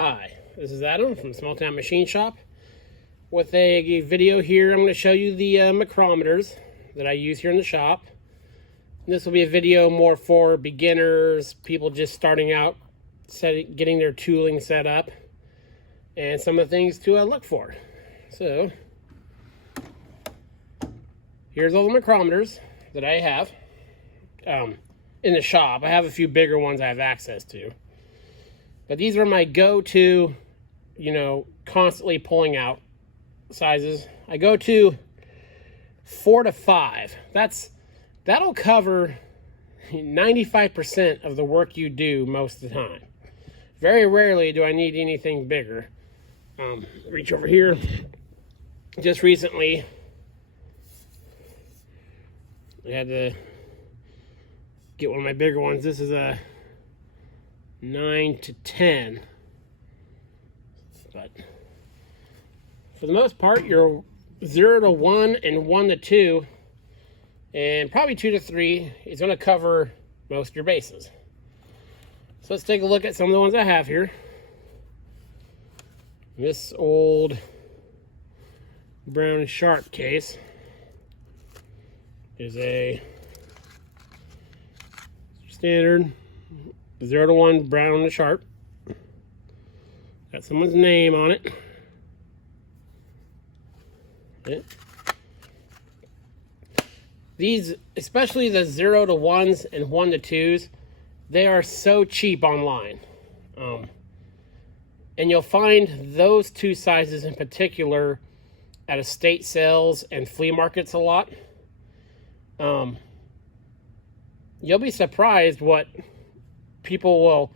Hi, this is Adam from Small Town Machine Shop with a video here. I'm going to show you the micrometers that I use here in the shop. This will be a video more for beginners, people just starting out, getting their tooling set up, and some of the things to look for. So, here's all the micrometers that I have in the shop. I have a few bigger ones I have access to. But these are my go-to, constantly pulling out sizes. I go to 4 to 5. That'll cover 95% of the work you do most of the time. Very rarely do I need anything bigger. Reach over here. Just recently, I had to get one of my bigger ones. This is a 9 to 10, but for the most part, you're 0 to 1 and 1 to 2, and probably 2 to 3 is going to cover most of your bases. So let's take a look at some of the ones I have here. This old brown sharp case is a standard 0 to 1 brown on the sharp. Got someone's name on it. Okay. These, especially the 0 to 1s and 1 to 2s, they are so cheap online. And you'll find those two sizes in particular at estate sales and flea markets a lot. You'll be surprised what people will,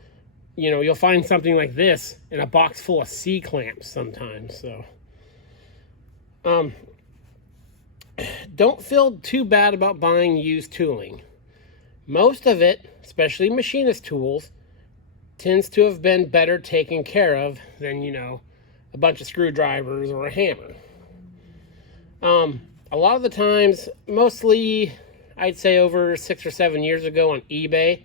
you'll find something like this in a box full of C-clamps sometimes. So, don't feel too bad about buying used tooling. Most of it, especially machinist tools, tends to have been better taken care of than, a bunch of screwdrivers or a hammer. A lot of the times, mostly, I'd say over 6 or 7 years ago on eBay,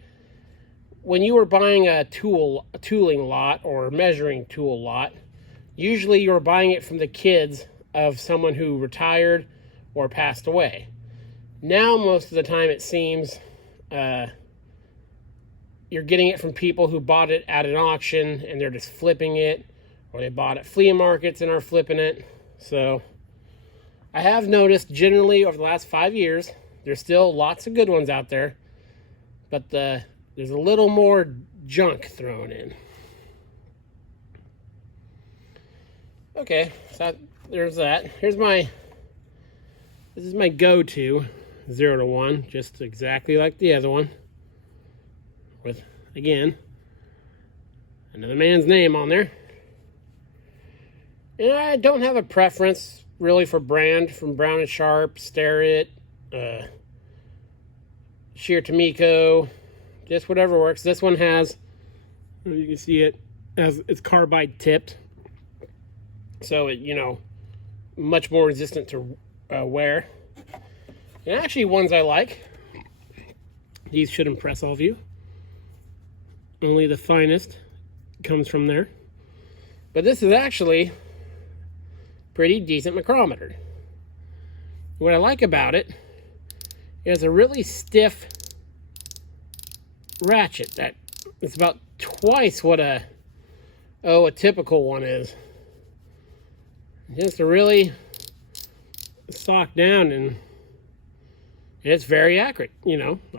when you were buying a tooling lot or measuring tool lot, usually you were buying it from the kids of someone who retired or passed away. Now, most of the time, it seems you're getting it from people who bought it at an auction and they're just flipping it, or they bought it at flea markets and are flipping it. So, I have noticed generally over the last 5 years, there's still lots of good ones out there, but there's a little more junk thrown in. Okay, so there's that. This is my go-to 0 to 1, just exactly like the other one. With, again, another man's name on there. And I don't have a preference really for brand, from Brown & Sharp, Starrett, Sheer Tomiko, just whatever works. This one has, you can see it, it's carbide tipped. So it, much more resistant to wear. And actually ones I like. These should impress all of you. Only the finest comes from there. But this is actually pretty decent micrometer. What I like about it is a really stiff ratchet that it's about twice what a typical one is. Just to really sock down, and it's very accurate.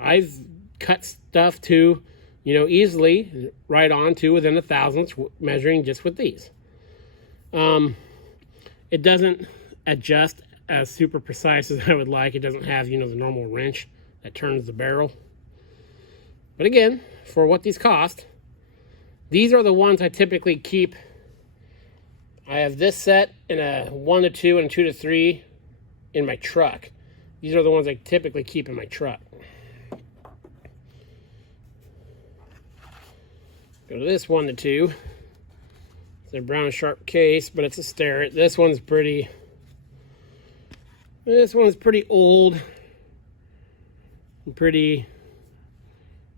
I've cut stuff to, easily right on to within a thousandths measuring just with these. It doesn't adjust as super precise as I would like. It doesn't have, the normal wrench that turns the barrel. But again, for what these cost, these are the ones I typically keep. I have this set in a 1 to 2 and a 2 to 3 in my truck. These are the ones I typically keep in my truck. Go to this 1 to 2. It's a brown sharp case, but it's a Starrett. This one's pretty old.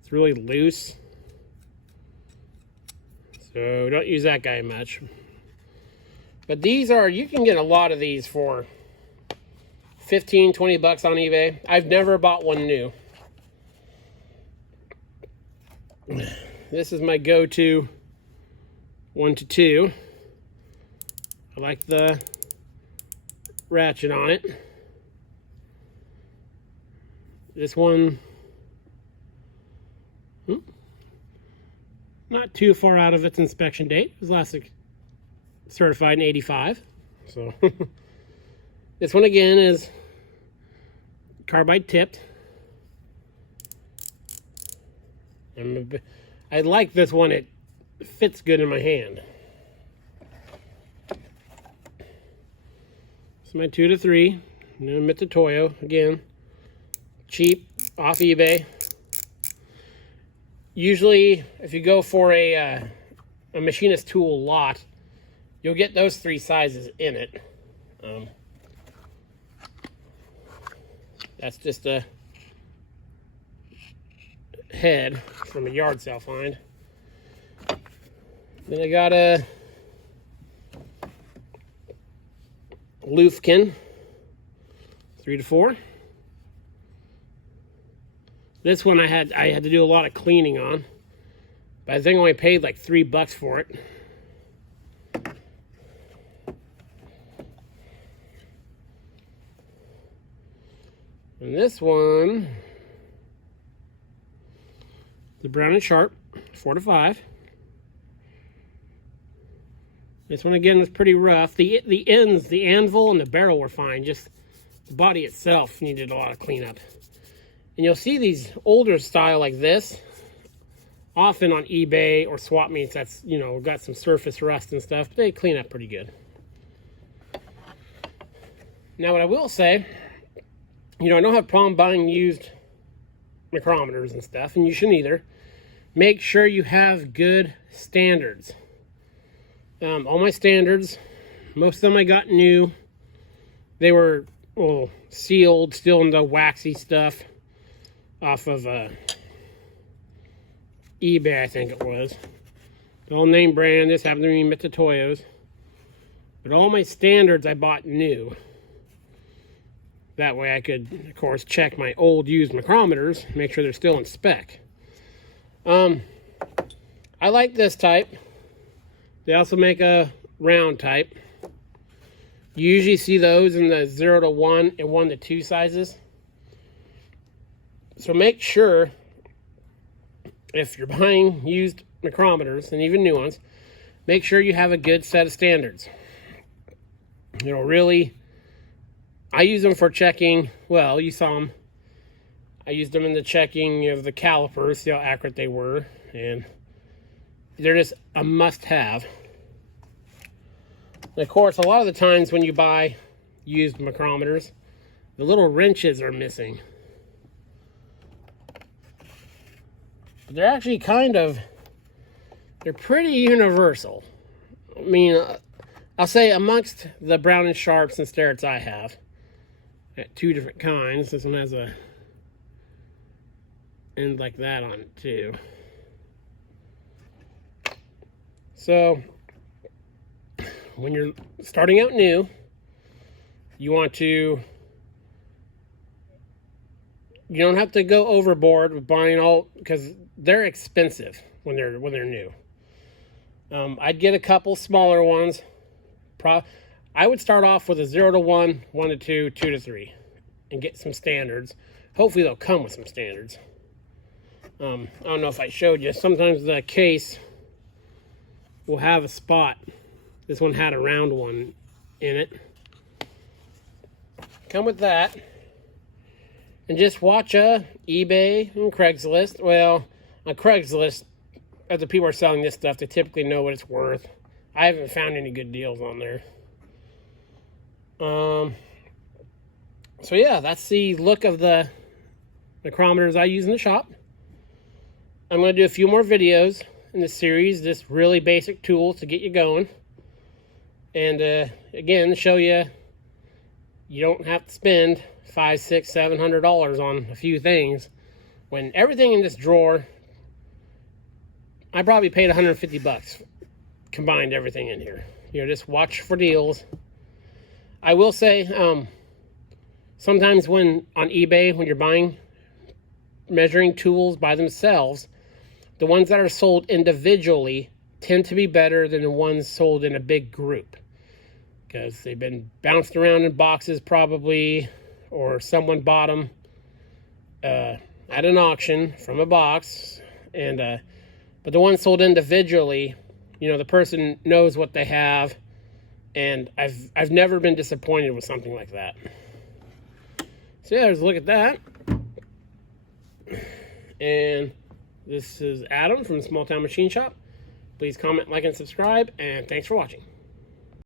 It's really loose. So don't use that guy much. But these are, you can get a lot of these for 15, 20 bucks on eBay. I've never bought one new. This is my go-to 1 to 2. I like the ratchet on it. This one, not too far out of its inspection date. It was last certified in 85. So this one again is carbide tipped. I like this one. It fits good in my hand. It's my 2 to 3. Mitutoyo again. Cheap, off eBay. Usually, if you go for a machinist tool lot, you'll get those 3 sizes in it. That's just a head from a yard sale find. Then I got a Lufkin 3 to 4. This one I had to do a lot of cleaning on, but I think I only paid like $3 for it. And this one, the Brown and Sharp 4 to 5. This one again was pretty rough. The ends, the anvil and the barrel were fine. Just the body itself needed a lot of cleanup. And you'll see these older style like this often on eBay or swap meets that's, you know, got some surface rust and stuff, but they clean up pretty good. Now what I will say, you know, I don't have a problem buying used micrometers and stuff, and you shouldn't either. Make sure you have good standards. All my standards, most of them I got new. They were, well, sealed, still in the waxy stuff off of eBay, I think it was. All name brand. This happened to be Mitutoyo's. But all my standards I bought new. That way I could, of course, check my old used micrometers, make sure they're still in spec. I like this type. They also make a round type. You usually see those in the 0 to 1 and 1 to 2 sizes. So make sure, if you're buying used micrometers, and even new ones, make sure you have a good set of standards. You know, really, I use them for checking, well, you saw them. I used them in the checking of the calipers, see how accurate they were, and they're just a must-have. And of course, a lot of the times when you buy used micrometers, the little wrenches are missing. But they're actually they're pretty universal. I mean, I'll say amongst the Brown and Sharps and Starretts I have, got 2 different kinds. This one has a end like that on it too. So when you're starting out new, you want to, you don't have to go overboard with buying all, because they're expensive when they're new. I'd get a couple smaller ones. I would start off with a 0 to 1, 1 to 2, 2 to 3, and get some standards. Hopefully they'll come with some standards. I don't know if I showed you. Sometimes the case will have a spot. This one had a round one in it. Come with that. And just watch eBay and Craigslist. Well, on Craigslist, as the people are selling this stuff, they typically know what it's worth. I haven't found any good deals on there. So yeah, that's the look of the micrometers I use in the shop. I'm going to do a few more videos in this series, just really basic tools to get you going. And again, show you don't have to spend $500, $600, $700 on a few things. When everything in this drawer, I probably paid $150 combined everything in here. You know, just watch for deals. I will say, sometimes when on eBay, when you're buying measuring tools by themselves, the ones that are sold individually tend to be better than the ones sold in a big group, because they've been bounced around in boxes probably, or someone bought them at an auction from a box. And but the ones sold individually, you know, the person knows what they have, and I've never been disappointed with something like that. So yeah, there's a look at that. And this is Adam from Small Town Machine Shop. Please comment, like, and subscribe, and thanks for watching.